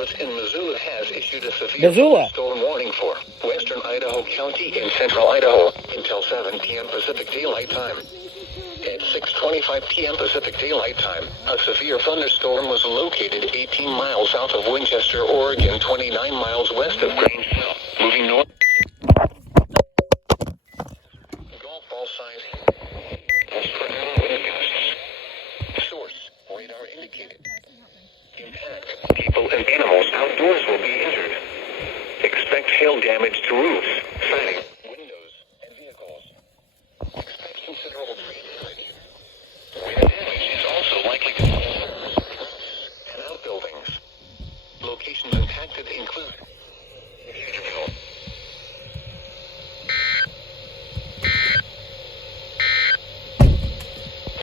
Service in Missoula has issued a severe storm warning for western Idaho County and central Idaho until 7 p.m. Pacific Daylight Time. At 6:25 p.m. Pacific Daylight Time, a severe thunderstorm was located 18 miles south of Winchester, Oregon, 29 miles west of Grangeville. Moving north.